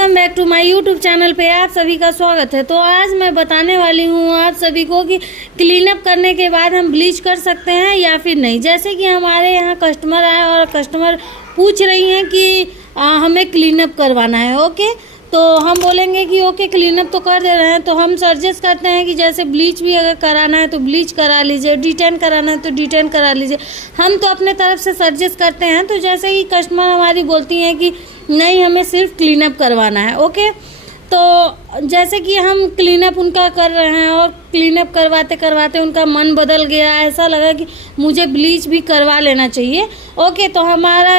Welcome back to my YouTube channel पे आप सभी का स्वागत है। तो आज मैं बताने वाली हूँ आप सभी को कि क्लीनअप करने के बाद हम ब्लीच कर सकते हैं या फिर नहीं। जैसे कि हमारे यहाँ कस्टमर आए और कस्टमर पूछ रही हैं कि हमें क्लीनअप करवाना है। ओके, तो हम बोलेंगे कि ओके क्लीनअप तो कर दे रहे हैं, तो हम सजेस्ट करते हैं कि जैसे ब्लीच भी अगर कराना है तो ब्लीच करा लीजिए, डिटेन कराना है तो डिटेन करा लीजिए। हम तो अपने तरफ से सजेस्ट करते हैं। तो जैसे ही कस्टमर हमारी बोलती हैं कि नहीं हमें सिर्फ क्लीनअप करवाना है, ओके, तो जैसे कि हम क्लीनअप उनका कर रहे हैं और क्लीनअप करवाते करवाते उनका मन बदल गया, ऐसा लगा कि मुझे ब्लीच भी करवा लेना चाहिए। ओके, तो हमारा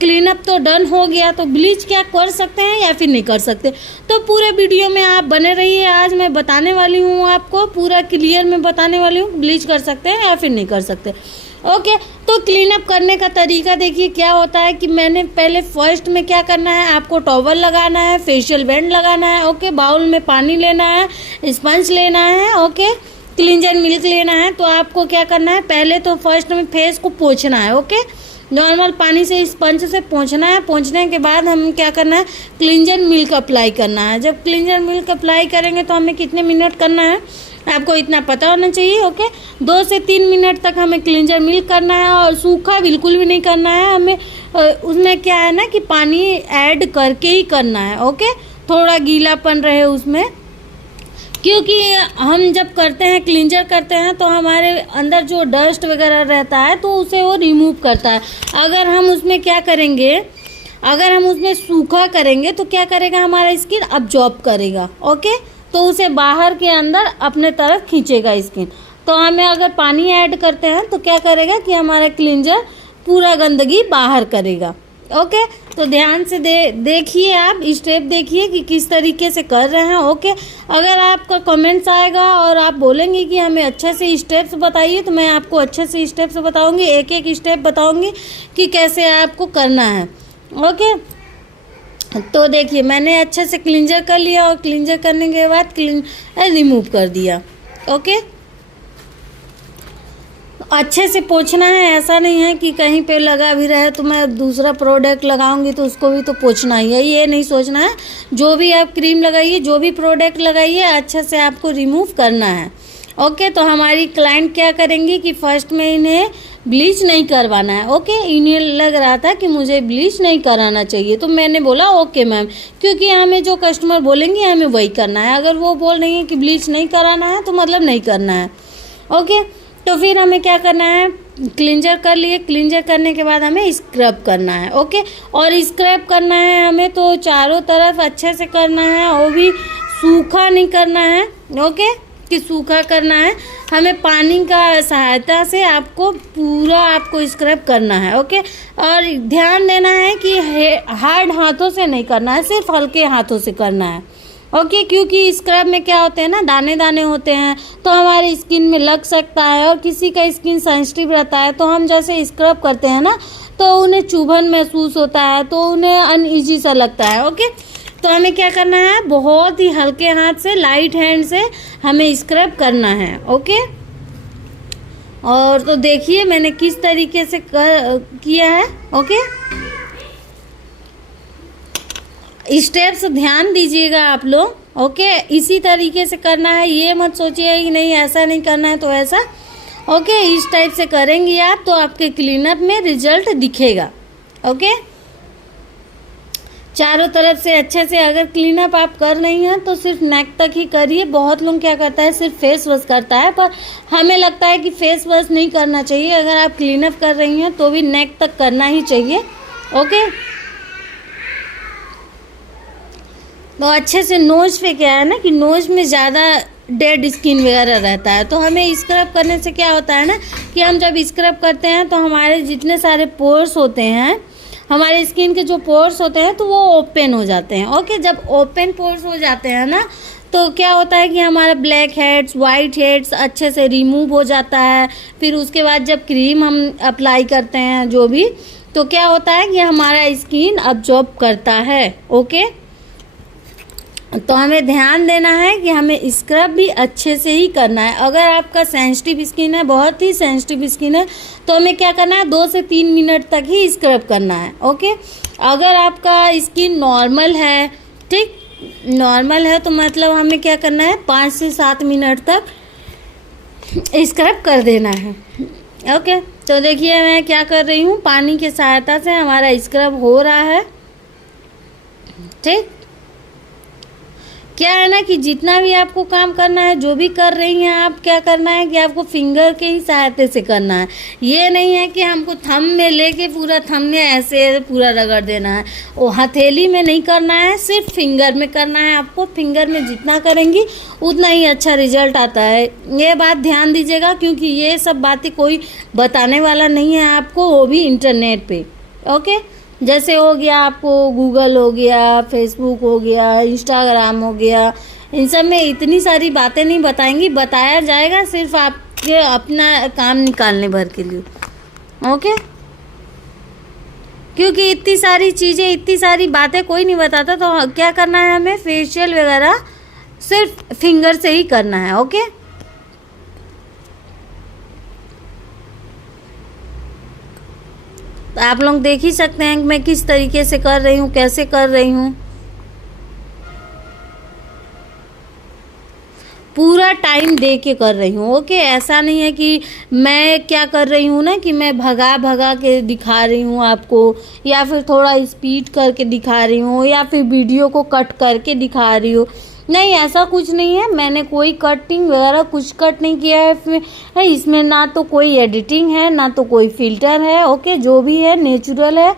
क्लीनअप तो डन हो गया, तो ब्लीच क्या कर सकते हैं या फिर नहीं कर सकते, तो पूरे वीडियो में आप बने रहिए। आज मैं बताने वाली हूँ, आपको पूरा क्लियर में बताने वाली हूँ ब्लीच कर सकते हैं या फिर नहीं कर सकते। ओके, तो क्लीनअप करने का तरीका देखिए क्या होता है कि मैंने पहले फर्स्ट में क्या करना है, आपको टॉवल लगाना है, फेशियल बैंड लगाना है, ओके, बाउल में पानी लेना है, स्पंज लेना है, ओके, क्लींजर मिल्क लेना है। तो आपको क्या करना है, पहले तो फर्स्ट में फेस को पोंछना है, ओके, नॉर्मल पानी से स्पंज से पोंछना है। पोंछने के बाद हम क्या करना है, क्लींजर मिल्क अप्लाई करना है। जब क्लींजर मिल्क अप्लाई करेंगे तो हमें कितने मिनट करना है आपको इतना पता होना चाहिए, ओके, 2 से 3 मिनट तक हमें क्लींजर मिल्क करना है और सूखा बिल्कुल भी नहीं करना है। हमें उसमें क्या है ना कि पानी ऐड करके ही करना है, ओके, थोड़ा गीलापन रहे उसमें, क्योंकि हम जब करते हैं क्लींजर करते हैं तो हमारे अंदर जो डस्ट वगैरह रहता है तो उसे वो रिमूव करता है। अगर हम उसमें क्या करेंगे, अगर हम उसमें सूखा करेंगे तो क्या करेगा, हमारा स्किन अब्जॉर्ब करेगा, ओके, तो उसे बाहर के अंदर अपने तरफ खींचेगा स्किन। तो हमें अगर पानी ऐड करते हैं तो क्या करेगा कि हमारा क्लींजर पूरा गंदगी बाहर करेगा। ओके, तो ध्यान से देखिए, आप स्टेप देखिए कि किस तरीके से कर रहे हैं। ओके, अगर आपका कमेंट्स आएगा और आप बोलेंगे कि हमें अच्छे से स्टेप्स बताइए तो मैं आपको अच्छे से स्टेप्स बताऊंगी, एक एक स्टेप बताऊंगी कि कैसे आपको करना है। ओके, तो देखिए मैंने अच्छे से क्लींजर कर लिया और क्लींजर करने के बाद रिमूव कर दिया। ओके, अच्छे से पोंछना है, ऐसा नहीं है कि कहीं पे लगा भी रहे तो मैं दूसरा प्रोडक्ट लगाऊंगी तो उसको भी तो पोंछना ही है, ये नहीं सोचना है। जो भी आप क्रीम लगाइए, जो भी प्रोडक्ट लगाइए, अच्छे से आपको रिमूव करना है। ओके, तो हमारी क्लाइंट क्या करेंगी कि फर्स्ट में इन्हें ब्लीच नहीं करवाना है। ओके, इन्हें लग रहा था कि मुझे ब्लीच नहीं कराना चाहिए, तो मैंने बोला ओके मैम, क्योंकि हमें जो कस्टमर बोलेंगे हमें वही करना है। अगर वो बोल रही है कि ब्लीच नहीं कराना है तो मतलब नहीं करना है। ओके, तो फिर हमें क्या करना है, क्लींजर कर लिए, क्लींजर करने के बाद हमें स्क्रब करना है। ओके, और स्क्रब करना है हमें तो चारों तरफ अच्छे से करना है, वो भी सूखा नहीं करना है। ओके, कि सूखा करना है, हमें पानी का सहायता से आपको पूरा आपको स्क्रब करना है। ओके, और ध्यान देना है कि हार्ड हाथों से नहीं करना है, सिर्फ हल्के हाथों से करना है। ओके, क्योंकि स्क्रब में क्या होते हैं ना, दाने दाने होते हैं तो हमारी स्किन में लग सकता है, और किसी का स्किन सेंसिटिव रहता है तो हम जैसे स्क्रब करते हैं ना तो उन्हें चुभन महसूस होता है, तो उन्हें अनईजी सा लगता है। ओके, तो हमें क्या करना है, बहुत ही हल्के हाथ से, लाइट हैंड से हमें स्क्रब करना है। ओके, और तो देखिए मैंने किस तरीके से किया है। ओके, स्टेप्स ध्यान दीजिएगा आप लोग। ओके, इसी तरीके से करना है, ये मत सोचिए कि नहीं ऐसा नहीं करना है तो ऐसा। ओके, इस टाइप से करेंगे आप तो आपके क्लीनअप में रिजल्ट दिखेगा। ओके, चारों तरफ से अच्छे से अगर क्लीनअप आप कर रही हैं तो सिर्फ नेक तक ही करिए। बहुत लोग क्या करता है, सिर्फ फेस वॉश करता है, पर हमें लगता है कि फेस वॉश नहीं करना चाहिए। अगर आप क्लीनअप कर रही हैं तो भी नेक तक करना ही चाहिए। ओके, तो अच्छे से नोज पे क्या है ना कि नोज में ज़्यादा डेड स्किन वगैरह रहता है, तो हमें स्क्रब करने से क्या होता है ना कि हम जब स्क्रब करते हैं तो हमारे जितने सारे पोर्स होते हैं, हमारे स्किन के जो पोर्स होते हैं तो वो ओपन हो जाते हैं। ओके, जब ओपन पोर्स हो जाते हैं ना तो क्या होता है कि हमारा ब्लैक हेड्स, वाइट हेड्स अच्छे से रिमूव हो जाता है। फिर उसके बाद जब क्रीम हम अप्लाई करते हैं जो भी, तो क्या होता है कि हमारा स्किन अब्जॉर्ब करता है। ओके, तो हमें ध्यान देना है कि हमें स्क्रब भी अच्छे से ही करना है। अगर आपका सेंसिटिव स्किन है, बहुत ही सेंसिटिव स्किन है, तो हमें क्या करना है, 2 से 3 मिनट तक ही स्क्रब करना है। ओके, अगर आपका स्किन नॉर्मल है, ठीक। नॉर्मल है तो मतलब हमें क्या करना है, 5 से 7 मिनट तक स्क्रब कर देना है। ओके, तो देखिए मैं क्या कर रही हूँ, पानी की सहायता से हमारा स्क्रब हो रहा है। ठीक, क्या है ना कि जितना भी आपको काम करना है, जो भी कर रही हैं आप, क्या करना है कि आपको फिंगर के ही सहायता से करना है। ये नहीं है कि हमको थंब में लेके पूरा थंब में ऐसे पूरा रगड़ देना है, वो हथेली में नहीं करना है, सिर्फ फिंगर में करना है आपको। फिंगर में जितना करेंगी उतना ही अच्छा रिजल्ट आता है। ये बात ध्यान दीजिएगा, क्योंकि ये सब बातें कोई बताने वाला नहीं है आपको, वो भी इंटरनेट पे। ओके, जैसे हो गया आपको गूगल हो गया, फेसबुक हो गया, इंस्टाग्राम हो गया, इन सब में इतनी सारी बातें नहीं बताएंगी, बताया जाएगा सिर्फ आपके अपना काम निकालने भर के लिए। ओके, क्योंकि इतनी सारी चीज़ें, इतनी सारी बातें कोई नहीं बताता, तो क्या करना है हमें, फेशियल वगैरह सिर्फ फिंगर से ही करना है। ओके, तो आप लोग देख ही सकते हैं कि मैं किस तरीके से कर रही हूँ, कैसे कर रही हूँ। पूरा टाइम दे के कर रही हूँ। ओके, ऐसा नहीं है कि मैं क्या कर रही हूँ ना कि मैं भगा भगा के दिखा रही हूँ आपको, या फिर थोड़ा स्पीड करके दिखा रही हूँ, या फिर वीडियो को कट करके दिखा रही हूँ। नहीं, ऐसा कुछ नहीं है। मैंने कोई कटिंग वगैरह कुछ कट नहीं किया है इसमें, ना तो कोई एडिटिंग है, ना तो कोई फिल्टर है। ओके, जो भी है नेचुरल है।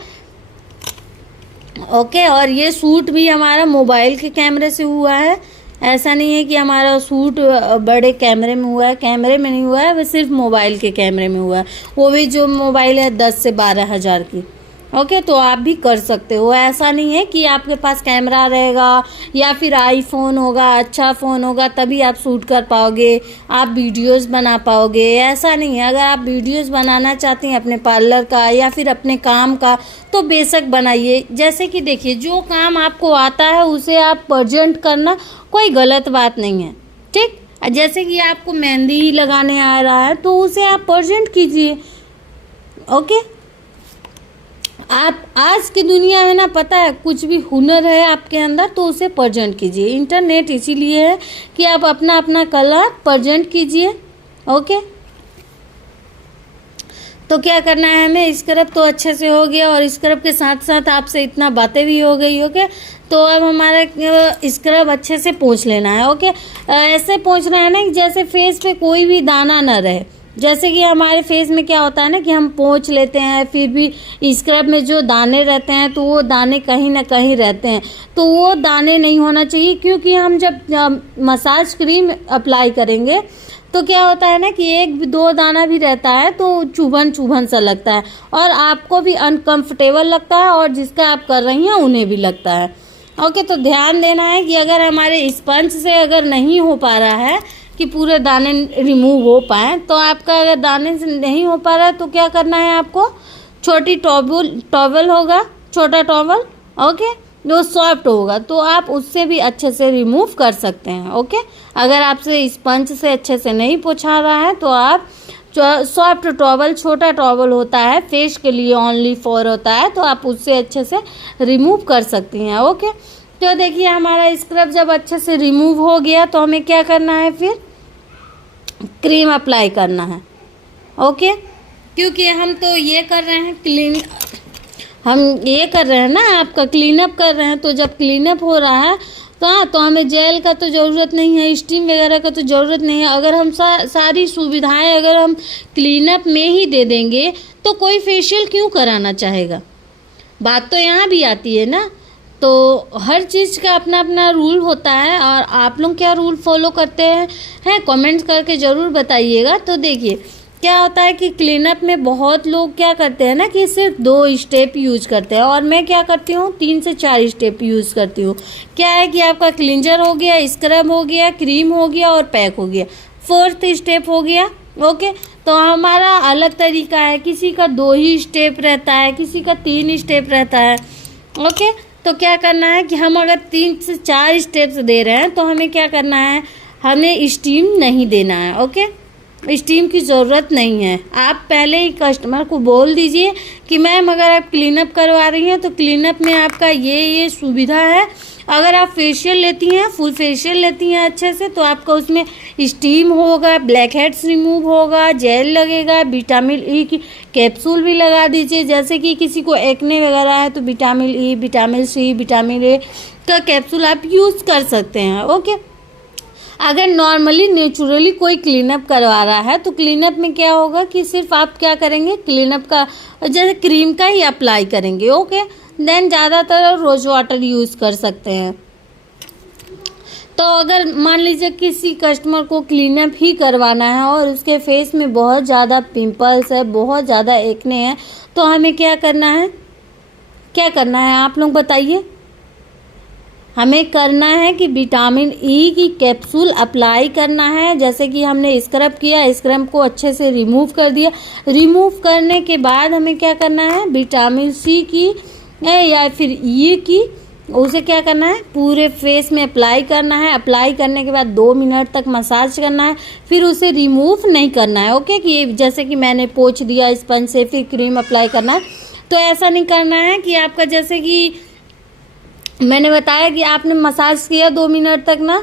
ओके, और ये शूट भी हमारा मोबाइल के कैमरे से हुआ है। ऐसा नहीं है कि हमारा शूट बड़े कैमरे में हुआ है, कैमरे में नहीं हुआ है, वो सिर्फ मोबाइल के कैमरे में हुआ है। वो भी जो मोबाइल है 10 से 12 हज़ार की। ओके, तो आप भी कर सकते हो। ऐसा नहीं है कि आपके पास कैमरा रहेगा या फिर आईफोन होगा, अच्छा फ़ोन होगा, तभी आप शूट कर पाओगे, आप वीडियोस बना पाओगे। ऐसा नहीं है। अगर आप वीडियोस बनाना चाहते हैं अपने पार्लर का या फिर अपने काम का, तो बेशक बनाइए। जैसे कि देखिए, जो काम आपको आता है उसे आप प्रेजेंट करना कोई गलत बात नहीं है। ठीक, जैसे कि आपको मेहंदी लगाने आ रहा है तो उसे आप प्रेजेंट कीजिए। ओके, आप आज की दुनिया में ना, पता है, कुछ भी हुनर है आपके अंदर तो उसे प्रेजेंट कीजिए। इंटरनेट इसीलिए है कि आप अपना अपना कला प्रेजेंट कीजिए। ओके, तो क्या करना है हमें, स्क्रब तो अच्छे से हो गया, और स्क्रब के साथ साथ आपसे इतना बातें भी हो गई। ओके, तो अब हमारा स्क्रब अच्छे से पोंछ लेना है। ओके, ऐसे पोंछना है ना कि जैसे फेस पे कोई भी दाना ना रहे। जैसे कि हमारे फेस में क्या होता है ना कि हम पोंछ लेते हैं, फिर भी स्क्रब में जो दाने रहते हैं तो वो दाने कहीं ना कहीं रहते हैं, तो वो दाने नहीं होना चाहिए। क्योंकि हम जब मसाज क्रीम अप्लाई करेंगे तो क्या होता है ना कि 1-2 दाना भी रहता है तो चुभन चुभन सा लगता है, और आपको भी अनकंफर्टेबल लगता है, और जिसका आप कर रही हैं उन्हें भी लगता है। ओके, तो ध्यान देना है कि अगर हमारे स्पंज से अगर नहीं हो पा रहा है कि पूरे दाने रिमूव हो पाए, तो आपका अगर दाने से नहीं हो पा रहा है तो क्या करना है आपको, छोटी टॉवल होगा, छोटा टॉवल। ओके, जो सॉफ्ट होगा तो आप उससे भी अच्छे से रिमूव कर सकते हैं। ओके, अगर आपसे स्पंज से अच्छे से नहीं पोंछा रहा है तो आप सॉफ्ट टॉवल, छोटा टॉवल होता है, फेस के लिए ओनली फॉर होता है, तो आप उससे अच्छे से रिमूव कर सकती हैं। ओके, तो देखिए हमारा स्क्रब जब अच्छे से रिमूव हो गया तो हमें क्या करना है, फिर क्रीम अप्लाई करना है। ओके, क्योंकि हम तो ये कर रहे हैं हम ये कर रहे हैं ना, आपका क्लीनअप कर रहे हैं, तो जब क्लीनअप हो रहा है तो हमें जेल का तो ज़रूरत नहीं है, स्टीम वगैरह का तो ज़रूरत नहीं है। अगर हम सारी सुविधाएं अगर हम क्लीनअप में ही दे देंगे तो कोई फेशियल क्यों कराना चाहेगा। बात तो यहाँ भी आती है ना। तो हर चीज़ का अपना अपना रूल होता है, और आप लोग क्या रूल फॉलो करते हैं कमेंट्स करके ज़रूर बताइएगा। तो देखिए क्या होता है कि क्लीनअप में बहुत लोग क्या करते हैं ना कि सिर्फ 2 स्टेप यूज करते हैं, और मैं क्या करती हूँ 3 से 4 स्टेप यूज़ करती हूँ। क्या है कि आपका क्लिंजर हो गया, स्क्रब हो गया, क्रीम हो गया और पैक हो गया, 4th स्टेप हो गया। ओके, तो हमारा अलग तरीका है, किसी का 2 ही स्टेप रहता है, किसी का 3 स्टेप रहता है। ओके, तो क्या करना है कि हम अगर 3 से 4 स्टेप्स दे रहे हैं तो हमें क्या करना है, हमें स्टीम नहीं देना है। ओके, स्टीम की ज़रूरत नहीं है। आप पहले ही कस्टमर को बोल दीजिए कि मैम अगर आप क्लीनअप करवा रही हैं तो क्लीनअप में आपका ये सुविधा है, अगर आप फेशियल लेती हैं, फुल फेशियल लेती हैं अच्छे से, तो आपका उसमें स्टीम होगा, ब्लैक हेड्स रिमूव होगा, जेल लगेगा, विटामिन ई की कैप्सूल भी लगा दीजिए। जैसे कि किसी को एक्ने वगैरह है तो vitamin E, vitamin C, vitamin A का कैप्सूल आप यूज़ कर सकते हैं। ओके, अगर नॉर्मली नेचुरली कोई क्लीनअप करवा रहा है तो क्लीनअप में क्या होगा कि सिर्फ आप क्या करेंगे, क्लीनअप का जैसे क्रीम का ही अप्लाई करेंगे। ओके, देन ज़्यादातर रोज़ वाटर यूज़ कर सकते हैं। तो अगर मान लीजिए किसी कस्टमर को क्लीनअप ही करवाना है और उसके फेस में बहुत ज़्यादा पिंपल्स है, बहुत ज़्यादा एक्ने है, तो हमें क्या करना है, क्या करना है आप लोग बताइए। हमें करना है कि विटामिन ई की कैप्सूल अप्लाई करना है। जैसे कि हमने स्क्रब किया, स्क्रब को अच्छे से रिमूव कर दिया। रिमूव करने के बाद हमें क्या करना है, विटामिन सी की या फिर ई की, उसे क्या करना है, पूरे फेस में अप्लाई करना है। अप्लाई करने के बाद 2 मिनट तक मसाज करना है, फिर उसे रिमूव नहीं करना है। ओके, कि जैसे कि मैंने पोंछ दिया स्पंज से, फिर क्रीम अप्लाई करना है, तो ऐसा नहीं करना है कि आपका जैसे कि मैंने बताया कि आपने मसाज किया 2 मिनट तक ना।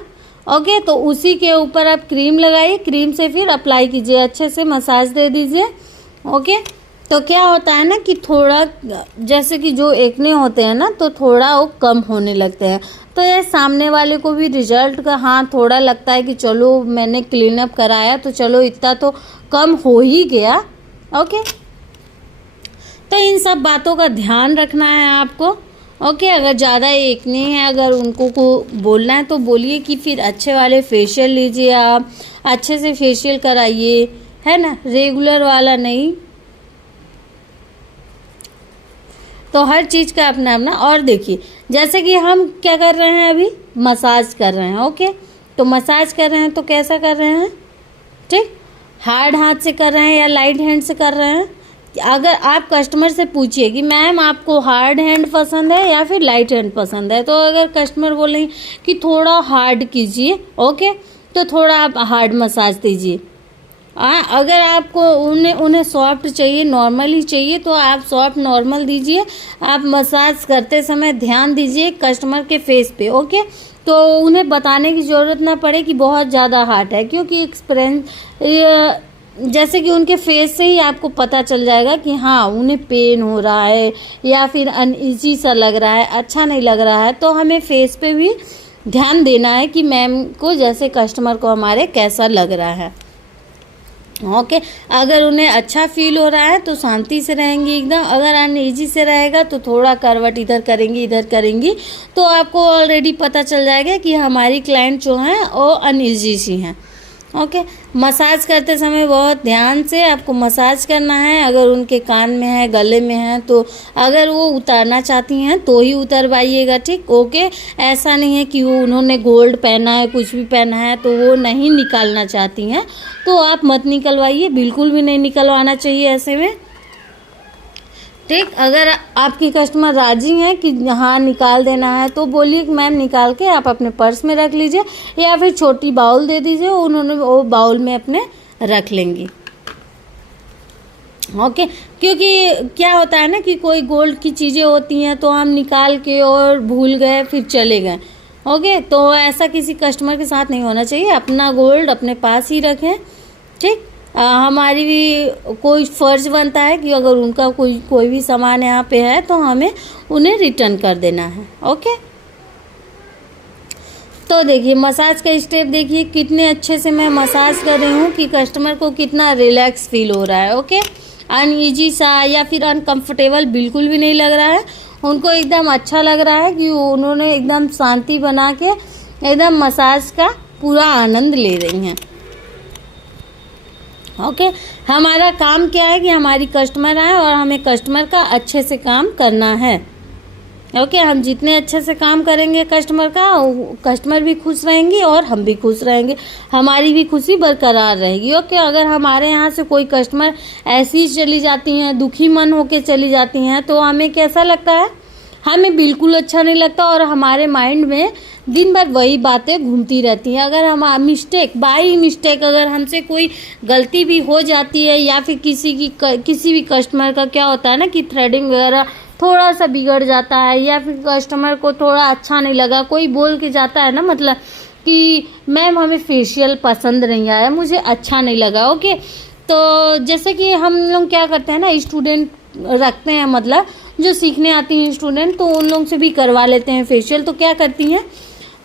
ओके, तो उसी के ऊपर आप क्रीम लगाइए, क्रीम से फिर अप्लाई कीजिए, अच्छे से मसाज दे दीजिए। ओके, तो क्या होता है ना कि थोड़ा जैसे कि जो एक्ने होते हैं ना, तो थोड़ा वो कम होने लगते हैं। तो ये सामने वाले को भी रिजल्ट का हाँ थोड़ा लगता है कि चलो मैंने क्लीनअप कराया तो चलो इतना तो कम हो ही गया। ओके, तो इन सब बातों का ध्यान रखना है आपको। ओके, अगर ज़्यादा एक्ने है, अगर उनको को बोलना है तो बोलिए कि फिर अच्छे वाले फेशियल लीजिए, आप अच्छे से फेशियल कराइए, है ना, रेगुलर वाला नहीं। तो हर चीज़ का अपना अपना। और देखिए जैसे कि हम क्या कर रहे हैं, अभी मसाज कर रहे हैं। ओके, तो मसाज कर रहे हैं तो कैसा कर रहे हैं, ठीक, हार्ड हाथ से कर रहे हैं या लाइट हैंड से कर रहे हैं। अगर आप कस्टमर से पूछिए कि मैम आपको हार्ड हैंड पसंद है या फिर लाइट हैंड पसंद है, तो अगर कस्टमर बोलेंगे कि थोड़ा हार्ड कीजिए, ओके, तो थोड़ा आप हार्ड मसाज दीजिए। अगर आपको उन्हें सॉफ्ट चाहिए, नॉर्मल ही चाहिए, तो आप सॉफ्ट नॉर्मल दीजिए। आप मसाज करते समय ध्यान दीजिए कस्टमर के फेस पे। ओके, तो उन्हें बताने की ज़रूरत ना पड़े कि बहुत ज़्यादा हार्ड है, क्योंकि एक्सपीरियंस जैसे कि उनके फेस से ही आपको पता चल जाएगा कि हाँ उन्हें पेन हो रहा है या फिर अनईजी सा लग रहा है, अच्छा नहीं लग रहा है। तो हमें फेस पे भी ध्यान देना है कि मैम को, जैसे कस्टमर को हमारे कैसा लग रहा है। ओके, अगर उन्हें अच्छा फील हो रहा है तो शांति से रहेंगी एकदम, अगर अनईजी से रहेगा तो थोड़ा करवट इधर करेंगी इधर करेंगी, तो आपको ऑलरेडी पता चल जाएगा कि हमारी क्लाइंट जो हैं वो अनईजी सी हैं। ओके, मसाज करते समय बहुत ध्यान से आपको मसाज करना है। अगर उनके कान में है, गले में है, तो अगर वो उतारना चाहती हैं तो ही उतरवाइएगा, ठीक। ओके, ऐसा नहीं है कि वो उन्होंने गोल्ड पहना है, कुछ भी पहना है तो वो नहीं निकालना चाहती हैं, तो आप मत निकलवाइए, बिल्कुल भी नहीं निकलवाना चाहिए ऐसे में, ठीक। अगर आपकी कस्टमर राजी हैं कि हाँ निकाल देना है तो बोलिए कि मैम निकाल के आप अपने पर्स में रख लीजिए, या फिर छोटी बाउल दे दीजिए, उन्होंने वो बाउल में अपने रख लेंगी। ओके, क्योंकि क्या होता है ना कि कोई गोल्ड की चीज़ें होती हैं तो हम निकाल के और भूल गए फिर चले गए। ओके, तो ऐसा किसी कस्टमर के साथ नहीं होना चाहिए, अपना गोल्ड अपने पास ही रखें, ठीक। हमारी भी कोई फ़र्ज बनता है कि अगर उनका कोई भी सामान यहाँ पे है तो हमें उन्हें रिटर्न कर देना है। ओके, तो देखिए मसाज का स्टेप देखिए कितने अच्छे से मैं मसाज कर रही हूँ कि कस्टमर को कितना रिलैक्स फील हो रहा है। ओके, अनईजी सा या फिर अनकंफर्टेबल बिल्कुल भी नहीं लग रहा है, उनको एकदम अच्छा लग रहा है कि उन्होंने एकदम शांति बना के एकदम मसाज का पूरा आनंद ले रही हैं। ओके, हमारा काम क्या है कि हमारी कस्टमर आए और हमें कस्टमर का अच्छे से काम करना है। ओके, हम जितने अच्छे से काम करेंगे कस्टमर का, कस्टमर भी खुश रहेंगी और हम भी खुश रहेंगे, हमारी भी खुशी बरकरार रहेगी। ओके, अगर हमारे यहाँ से कोई कस्टमर ऐसी ही चली जाती हैं, दुखी मन होके चली जाती हैं, तो हमें कैसा लगता है, हमें बिल्कुल अच्छा नहीं लगता और हमारे माइंड में दिन भर वही बातें घूमती रहती हैं। अगर हम बाई मिस्टेक अगर हमसे कोई गलती भी हो जाती है या फिर किसी भी कस्टमर का क्या होता है ना कि थ्रेडिंग वगैरह थोड़ा सा बिगड़ जाता है या फिर कस्टमर को थोड़ा अच्छा नहीं लगा, कोई बोल के जाता है ना, मतलब कि मैम हमें फेशियल पसंद नहीं आया, मुझे अच्छा नहीं लगा। ओके, तो जैसे कि हम लोग क्या करते हैं ना, स्टूडेंट रखते हैं, मतलब जो सीखने आती हैं स्टूडेंट, तो उन लोग से भी करवा लेते हैं फेशियल। तो क्या करती हैं,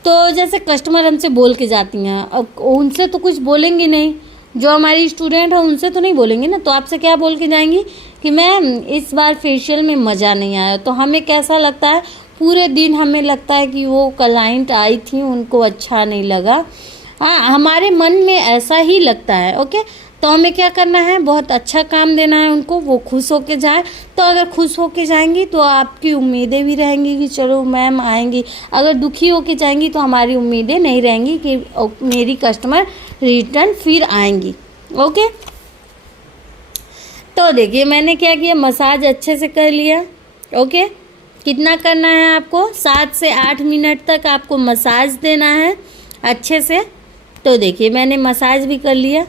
तो जैसे कस्टमर हमसे बोल के जाती हैं, अब उनसे तो कुछ बोलेंगी नहीं, जो हमारी स्टूडेंट है उनसे तो नहीं बोलेंगे ना, तो आपसे क्या बोल के जाएंगी कि मैम इस बार फेशियल में मज़ा नहीं आया। तो हमें कैसा लगता है, पूरे दिन हमें लगता है कि वो क्लाइंट आई थी उनको अच्छा नहीं लगा। हाँ, हमारे मन में ऐसा ही लगता है। ओके, तो हमें क्या करना है, बहुत अच्छा काम देना है उनको, वो खुश होके जाए। तो अगर खुश होके जाएंगी तो आपकी उम्मीदें भी रहेंगी कि चलो मैम आएंगी। अगर दुखी होके जाएंगी तो हमारी उम्मीदें नहीं रहेंगी कि मेरी कस्टमर रिटर्न फिर आएंगी। ओके, तो देखिए मैंने क्या किया, मसाज अच्छे से कर लिया। ओके, कितना करना है आपको, 7 से 8 मिनट तक आपको मसाज देना है अच्छे से। तो देखिए मैंने मसाज भी कर लिया।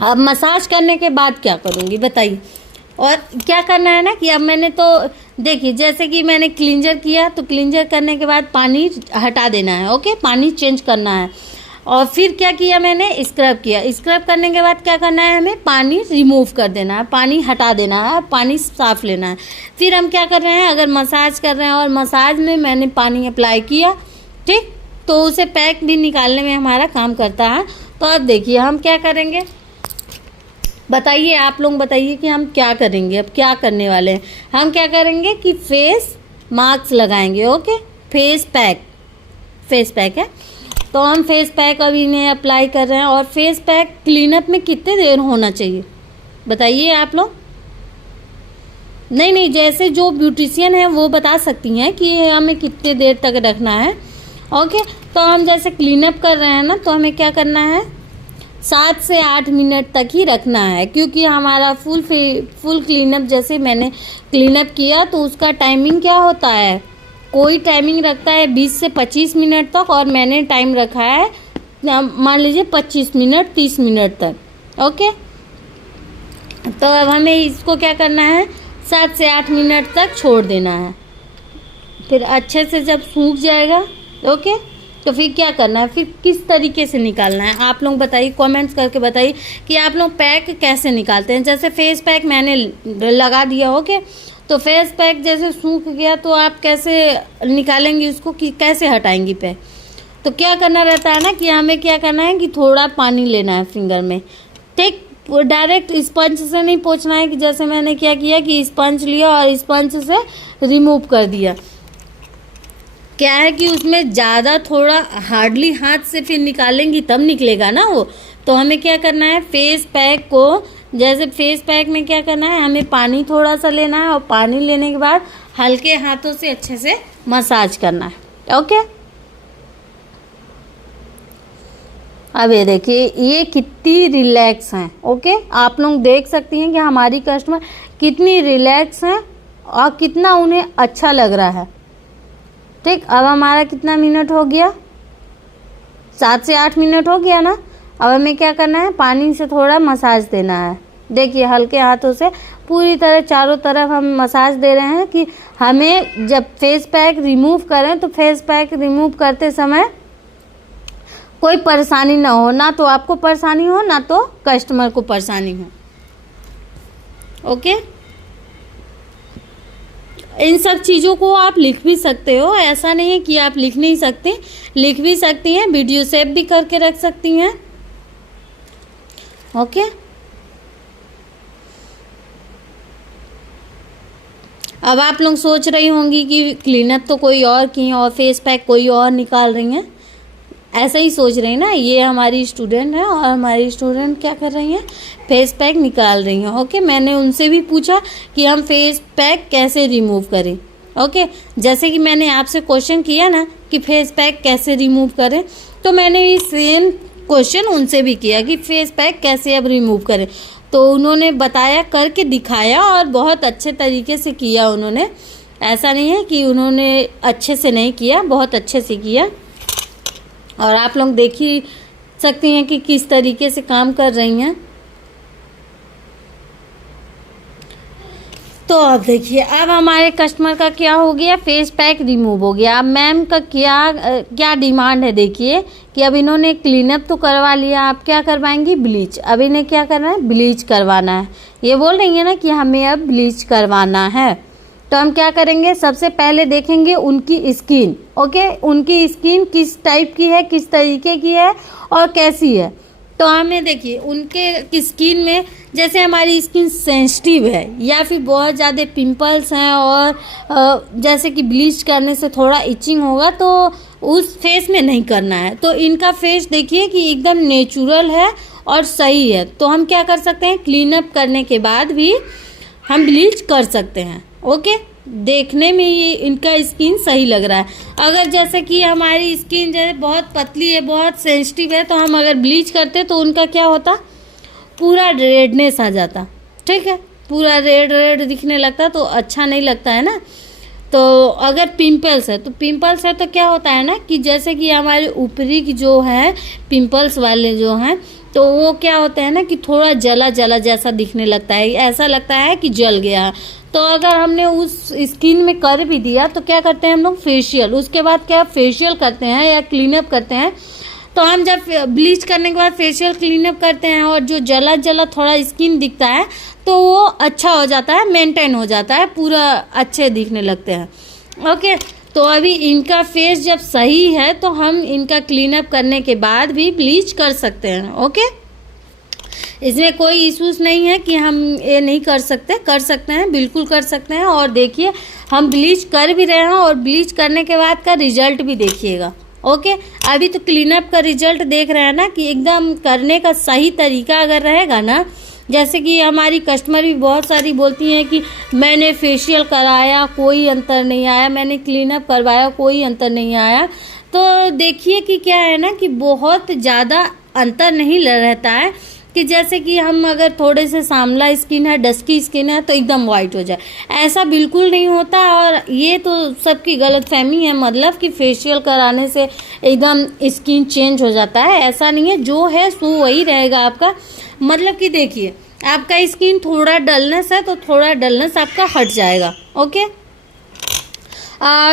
अब मसाज करने के बाद क्या करूँगी बताइए, और क्या करना है ना कि अब मैंने तो देखिए जैसे कि मैंने क्लींजर किया, तो क्लींजर करने के बाद पानी हटा देना है। ओके, पानी चेंज करना है। और फिर क्या किया मैंने, स्क्रब किया। स्क्रब करने के बाद क्या करना है, हमें पानी रिमूव कर देना है, पानी हटा देना है, पानी साफ लेना है। फिर हम क्या कर रहे हैं, अगर मसाज कर रहे हैं और मसाज में मैंने पानी अप्लाई किया, ठीक, तो उसे पैक भी निकालने में हमारा काम करता है। तो अब देखिए हम क्या करेंगे, बताइए आप लोग, बताइए कि हम क्या करेंगे। अब क्या करने वाले हैं, हम क्या करेंगे कि फेस मास्क लगाएंगे। ओके, फेस पैक है, तो हम फेस पैक अभी इन्हें अप्लाई कर रहे हैं। और फेस पैक क्लीनअप में कितने देर होना चाहिए बताइए आप लोग। नहीं, जैसे जो ब्यूटिशियन है वो बता सकती हैं कि हमें कितने देर तक रखना है। ओके, तो हम जैसे क्लीनअप कर रहे हैं ना, तो हमें क्या करना है, 7 से 8 मिनट तक ही रखना है, क्योंकि हमारा फुल क्लीनअप, जैसे मैंने क्लीनअप किया तो उसका टाइमिंग क्या होता है, कोई टाइमिंग रखता है 20 से 25 मिनट तक, और मैंने टाइम रखा है मान लीजिए 25 मिनट 30 मिनट तक। ओके, तो अब हमें इसको क्या करना है, 7 से 8 मिनट तक छोड़ देना है। फिर अच्छे से जब सूख जाएगा, ओके, तो फिर क्या करना है, फिर किस तरीके से निकालना है, आप लोग बताइए, कमेंट्स करके बताइए कि आप लोग पैक कैसे निकालते हैं। जैसे फेस पैक मैंने लगा दिया, ओके, तो फेस पैक जैसे सूख गया तो आप कैसे निकालेंगे उसको, कि कैसे हटाएंगी पैक। तो क्या करना रहता है ना कि हमें क्या करना है कि थोड़ा पानी लेना है फिंगर में, ठीक, डायरेक्ट स्पंज से नहीं पोंछना है, कि जैसे मैंने क्या किया कि स्पंज लिया और स्पंज से रिमूव कर दिया। क्या है कि उसमें ज़्यादा थोड़ा हार्डली हाथ से फिर निकालेंगी तब निकलेगा ना वो। तो हमें क्या करना है, फेस पैक को, जैसे फेस पैक में क्या करना है, हमें पानी थोड़ा सा लेना है, और पानी लेने के बाद हल्के हाथों से अच्छे से मसाज करना है। ओके, अब ये देखिए ये कितनी रिलैक्स हैं। ओके, आप लोग देख सकती हैं कि हमारी कस्टमर कितनी रिलैक्स हैं और कितना उन्हें अच्छा लग रहा है। ठीक, अब हमारा कितना मिनट हो गया, 7 से 8 मिनट हो गया ना। अब हमें क्या करना है, पानी से थोड़ा मसाज देना है। देखिए हल्के हाथों से पूरी तरह चारों तरफ हम मसाज दे रहे हैं, कि हमें जब फेस पैक रिमूव करें तो फेस पैक रिमूव करते समय कोई परेशानी ना हो, ना तो आपको परेशानी हो ना तो कस्टमर को परेशानी हो। ओके, इन सब चीज़ों को आप लिख भी सकते हो, ऐसा नहीं है कि आप लिख नहीं सकते, लिख भी सकती हैं, वीडियो सेव भी करके रख सकती हैं। ओके, अब आप लोग सोच रही होंगी कि क्लीनअप तो कोई और की और फेस पैक कोई और निकाल रही हैं, ऐसा ही सोच रही हैं ना। ये हमारी स्टूडेंट है और हमारी स्टूडेंट क्या कर रही हैं, फेस पैक निकाल रही हैं। ओके, मैंने उनसे भी पूछा कि हम फेस पैक कैसे रिमूव करें। ओके, जैसे कि मैंने आपसे क्वेश्चन किया ना कि फेस पैक कैसे रिमूव करें, तो मैंने भी सेम क्वेश्चन उनसे भी किया कि फेस पैक कैसे अब रिमूव करें। तो उन्होंने बताया, करके दिखाया, और बहुत अच्छे तरीके से किया उन्होंने। ऐसा नहीं है कि उन्होंने अच्छे से नहीं किया, बहुत अच्छे से किया। और आप लोग देख ही सकती हैं कि किस तरीके से काम कर रही हैं। तो तो अब देखिए, अब हमारे कस्टमर का क्या हो गया, फेस पैक रिमूव हो गया। अब मैम का क्या डिमांड है, देखिए कि अब इन्होंने क्लीनअप तो करवा लिया, अब क्या करवाएंगी, ब्लीच। अब इन्हें क्या करना है, ब्लीच करवाना है। ये बोल रही है ना कि हमें अब ब्लीच करवाना है। तो हम क्या करेंगे, सबसे पहले देखेंगे उनकी स्किन। ओके, उनकी स्किन किस टाइप की है, किस तरीके की है और कैसी है। तो हमें देखिए उनके स्किन में, जैसे हमारी स्किन सेंसिटिव है या फिर बहुत ज़्यादा पिंपल्स हैं और जैसे कि ब्लीच करने से थोड़ा इचिंग होगा, तो उस फेस में नहीं करना है। तो इनका फेस देखिए कि एकदम नेचुरल है और सही है। तो हम क्या कर सकते हैं, क्लीन अप करने के बाद भी हम ब्लीच कर सकते हैं। ओके, देखने में ये इनका स्किन सही लग रहा है। अगर जैसे कि हमारी स्किन जैसे बहुत पतली है, बहुत सेंसिटिव है, तो हम अगर ब्लीच करते तो उनका क्या होता, पूरा रेडनेस आ जाता। ठीक है, पूरा रेड रेड दिखने लगता, तो अच्छा नहीं लगता है ना। तो अगर पिंपल्स है, तो पिंपल्स है तो क्या होता है ना कि जैसे कि हमारे ऊपरी की जो है पिंपल्स वाले जो हैं, तो वो क्या होता है ना कि थोड़ा जला जला जैसा दिखने लगता है, ऐसा लगता है कि जल गया। तो अगर हमने उस स्किन में कर भी दिया तो क्या करते हैं हम लोग, फेशियल। उसके बाद क्या फेशियल करते हैं या क्लीनअप करते हैं। तो हम जब ब्लीच करने के बाद फेशियल क्लीनअप करते हैं और जो जला जला थोड़ा स्किन दिखता है तो वो अच्छा हो जाता है, मेंटेन हो जाता है, पूरा अच्छे दिखने लगते हैं। ओके, तो अभी इनका फेस जब सही है तो हम इनका क्लीनअप करने के बाद भी ब्लीच कर सकते हैं। ओके, इसमें कोई इश्यूज नहीं है कि हम ये नहीं कर सकते हैं, बिल्कुल कर सकते हैं। और देखिए हम ब्लीच कर भी रहे हैं और ब्लीच करने के बाद का रिजल्ट भी देखिएगा। ओके, अभी तो क्लीनअप का रिजल्ट देख रहे हैं ना कि एकदम करने का सही तरीका अगर रहेगा ना, जैसे कि हमारी कस्टमर भी बहुत सारी बोलती हैं कि मैंने फेशियल कराया कोई अंतर नहीं आया, मैंने क्लीनअप करवाया कोई अंतर नहीं आया। तो देखिए कि क्या है ना कि बहुत ज़्यादा अंतर नहीं रहता है कि जैसे कि हम अगर थोड़े से सांवला स्किन है, डस्की स्किन है, तो एकदम वाइट हो जाए, ऐसा बिल्कुल नहीं होता। और ये तो सबकी गलतफहमी है, मतलब कि फेशियल कराने से एकदम स्किन चेंज हो जाता है, ऐसा नहीं है। जो है सो वही रहेगा आपका। मतलब कि देखिए आपका स्किन थोड़ा डलनेस है तो थोड़ा डलनेस आपका हट जाएगा। ओके,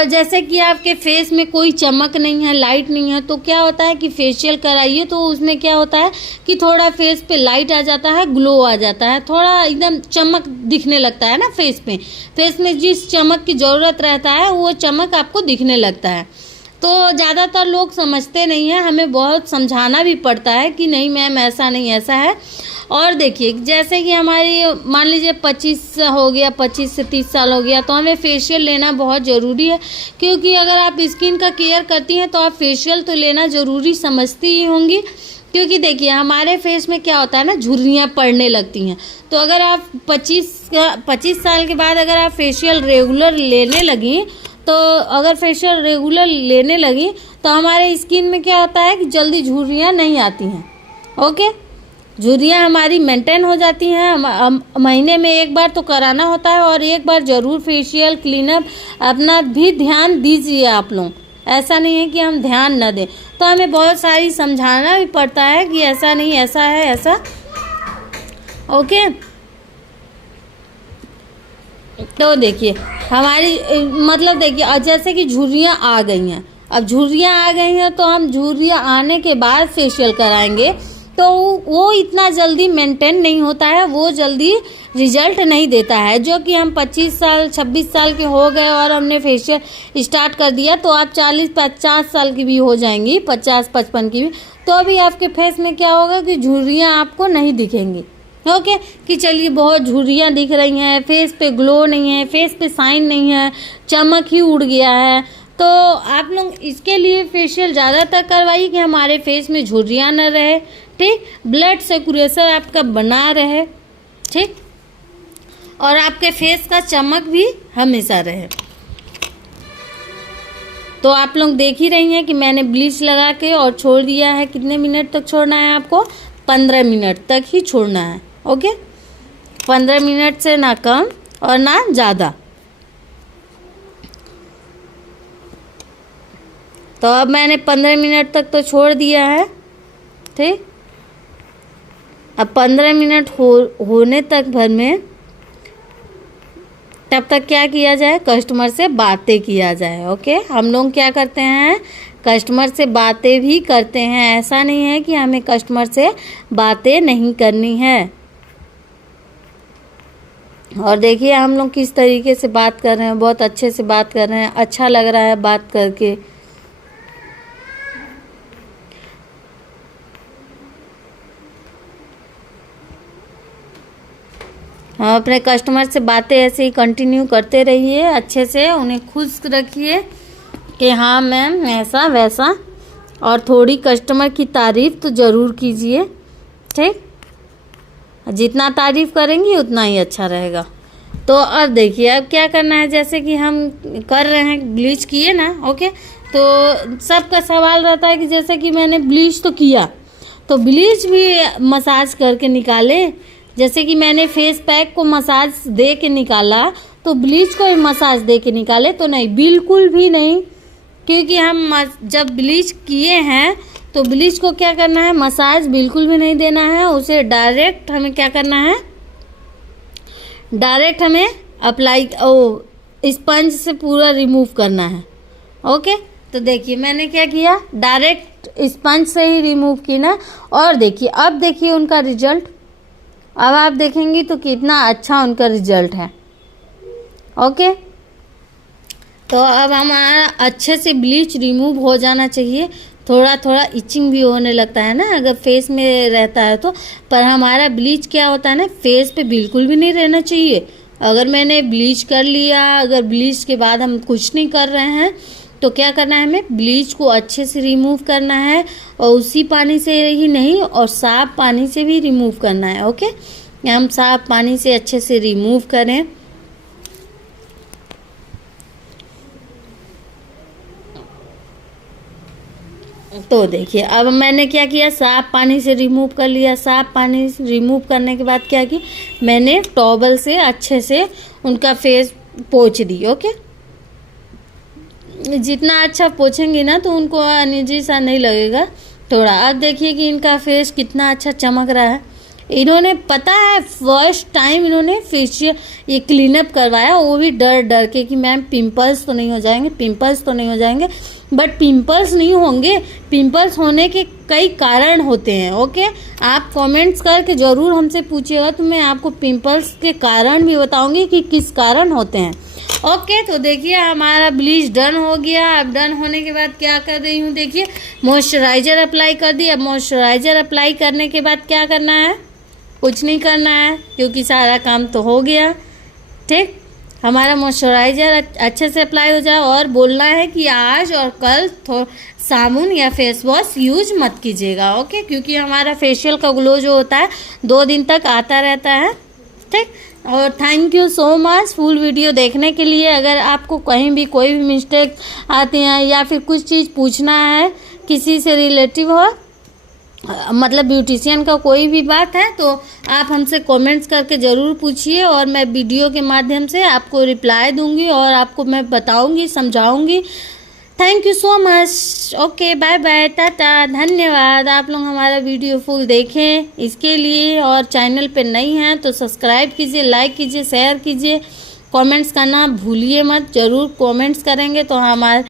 जैसे कि आपके फेस में कोई चमक नहीं है, लाइट नहीं है, तो क्या होता है कि फेशियल कराइए तो उसमें क्या होता है कि थोड़ा फेस पे लाइट आ जाता है, ग्लो आ जाता है, थोड़ा एकदम चमक दिखने लगता है ना फेस पे। फेस में जिस चमक की ज़रूरत रहता है वो चमक आपको दिखने लगता है। तो ज़्यादातर लोग समझते नहीं हैं, हमें बहुत समझाना भी पड़ता है कि नहीं मैम ऐसा नहीं ऐसा है। और देखिए जैसे कि हमारी मान लीजिए 25 हो गया, 25 से 30 साल हो गया, तो हमें फेशियल लेना बहुत ज़रूरी है। क्योंकि अगर आप स्किन का केयर करती हैं तो आप फेशियल तो लेना ज़रूरी समझती ही होंगी। क्योंकि देखिए हमारे फेस में क्या होता है ना, झुर्रियाँ पड़ने लगती हैं। तो अगर आप 25 साल के बाद अगर आप फेशियल रेगुलर लेने लगी, तो अगर फेशियल रेगुलर लेने लगी तो हमारे स्किन में क्या होता है कि जल्दी झुर्रियाँ नहीं आती हैं। ओके, झुर्रियाँ हमारी मेंटेन हो जाती हैं। महीने में एक बार तो कराना होता है और एक बार ज़रूर फेशियल क्लीनअप अपना भी ध्यान दीजिए आप लोग। ऐसा नहीं है कि हम ध्यान न दें, तो हमें बहुत सारी समझाना भी पड़ता है कि ऐसा नहीं ऐसा है ऐसा। ओके, तो देखिए हमारी मतलब देखिए जैसे कि झुर्रियाँ आ गई हैं, अब झुर्रियाँ आ गई हैं तो हम झुर्रियाँ आने के बाद फेशियल कराएंगे तो वो इतना जल्दी मेंटेन नहीं होता है, वो जल्दी रिजल्ट नहीं देता है। जो कि हम 25 साल 26 साल के हो गए और हमने फेशियल स्टार्ट कर दिया तो आप 40-50 साल की भी हो जाएंगी, 50-55 की भी, तो अभी आपके फेस में क्या होगा कि झुर्रियाँ आपको नहीं दिखेंगी। ओके, कि चलिए बहुत झुर्रियाँ दिख रही हैं, फेस पे ग्लो नहीं है, फेस पे साइन नहीं है, चमक ही उड़ गया है। तो आप लोग इसके लिए फेशियल ज़्यादातर करवाइए कि हमारे फेस में झुर्रियाँ न रहे, ठीक, ब्लड सर्कुलेशन आपका बना रहे, ठीक, और आपके फेस का चमक भी हमेशा रहे। तो आप लोग देख ही रही हैं कि मैंने ब्लीच लगा के और छोड़ दिया है। कितने मिनट तक छोड़ना है आपको, 15 मिनट तक ही छोड़ना है। ओके, 15 मिनट से ना कम और ना ज़्यादा। तो अब मैंने 15 मिनट तक तो छोड़ दिया है, ठीक। अब 15 मिनट होने तक भर में तब तक क्या किया जाए, कस्टमर से बातें किया जाए। ओके, हम लोग क्या करते हैं, कस्टमर से बातें भी करते हैं। ऐसा नहीं है कि हमें कस्टमर से बातें नहीं करनी है। और देखिए हम लोग किस तरीके से बात कर रहे हैं, बहुत अच्छे से बात कर रहे हैं, अच्छा लग रहा है बात करके। हाँ, अपने कस्टमर से बातें ऐसे ही कंटिन्यू करते रहिए, अच्छे से उन्हें खुश रखिए कि हाँ मैम ऐसा वैसा, और थोड़ी कस्टमर की तारीफ़ तो ज़रूर कीजिए। ठीक, जितना तारीफ़ करेंगी उतना ही अच्छा रहेगा। तो अब देखिए अब क्या करना है, जैसे कि हम कर रहे हैं, ब्लीच किए ना। ओके, तो सबका सवाल रहता है कि जैसे कि मैंने ब्लीच तो किया, तो ब्लीच भी मसाज करके निकाले। जैसे कि मैंने फेस पैक को मसाज दे के निकाला, तो ब्लीच को भी मसाज दे के निकाले, तो नहीं, बिल्कुल भी नहीं। क्योंकि हम जब ब्लीच किए हैं तो ब्लीच को क्या करना है, मसाज बिल्कुल भी नहीं देना है उसे। डायरेक्ट हमें क्या करना है, डायरेक्ट हमें अप्लाई स्पंज से पूरा रिमूव करना है। ओके, तो देखिए मैंने क्या किया, डायरेक्ट स्पंज से ही रिमूव की ना। और देखिए अब देखिए उनका रिजल्ट, अब आप देखेंगी तो कितना अच्छा उनका रिजल्ट है। ओके, तो अब हमारा अच्छे से ब्लीच रिमूव हो जाना चाहिए। थोड़ा थोड़ा इचिंग भी होने लगता है ना अगर फेस में रहता है तो, पर हमारा ब्लीच क्या होता है ना, फेस पे बिल्कुल भी नहीं रहना चाहिए। अगर मैंने ब्लीच कर लिया, अगर ब्लीच के बाद हम कुछ नहीं कर रहे हैं, तो क्या करना है, हमें ब्लीच को अच्छे से रिमूव करना है, और उसी पानी से ही नहीं, और साफ पानी से भी रिमूव करना है। ओके, हम साफ पानी से अच्छे से रिमूव करें। तो देखिए अब मैंने क्या किया, साफ पानी से रिमूव कर लिया। साफ पानी से रिमूव करने के बाद क्या की, मैंने टॉवल से अच्छे से उनका फेस पोंछ दी। ओके, जितना अच्छा पोंछेंगी ना तो उनको अनईजी सा नहीं लगेगा थोड़ा। अब देखिए कि इनका फेस कितना अच्छा चमक रहा है। इन्होंने पता है फर्स्ट टाइम इन्होंने फेशियल ये क्लीनअप करवाया, वो भी डर डर के कि मैम पिंपल्स तो नहीं हो जाएंगे, पिंपल्स तो नहीं हो जाएंगे। बट पिंपल्स नहीं होंगे, पिंपल्स होने के कई कारण होते हैं। ओके, आप कमेंट्स करके ज़रूर हमसे पूछिएगा, तो मैं आपको पिंपल्स के कारण भी बताऊंगी कि किस कारण होते हैं। ओके, तो देखिए हमारा ब्लीच डन हो गया। अब डन होने के बाद क्या कर रही हूँ, देखिए मॉइस्चराइज़र अप्लाई कर दी। अब मॉइस्चराइज़र अप्लाई करने के बाद क्या करना है, कुछ नहीं करना है क्योंकि सारा काम तो हो गया। ठीक, हमारा मॉइस्चराइज़र अच्छे से अप्लाई हो जाए, और बोलना है कि आज और कल साबुन या फेस वॉश यूज मत कीजिएगा। ओके, क्योंकि हमारा फेशियल का ग्लो जो होता है 2 दिन तक आता रहता है। ठीक, और thank you so much full video देखने के लिए। अगर आपको कहीं भी कोई भी मिस्टेक आती है या फिर कुछ चीज़ पूछना है किसी से रिलेटिव हो, मतलब ब्यूटिशियन का कोई भी बात है, तो आप हमसे कमेंट्स करके ज़रूर पूछिए, और मैं वीडियो के माध्यम से आपको रिप्लाई दूंगी और आपको मैं बताऊंगी, समझाऊंगी। Thank you so much. Okay, bye bye, tata, धन्यवाद। आप लोग हमारा वीडियो फुल देखें इसके लिए, और चैनल पे नई हैं तो सब्सक्राइब कीजिए, लाइक कीजिए, शेयर कीजिए, कमेंट्स करना भूलिए मत। ज़रूर कमेंट्स करेंगे तो हमारे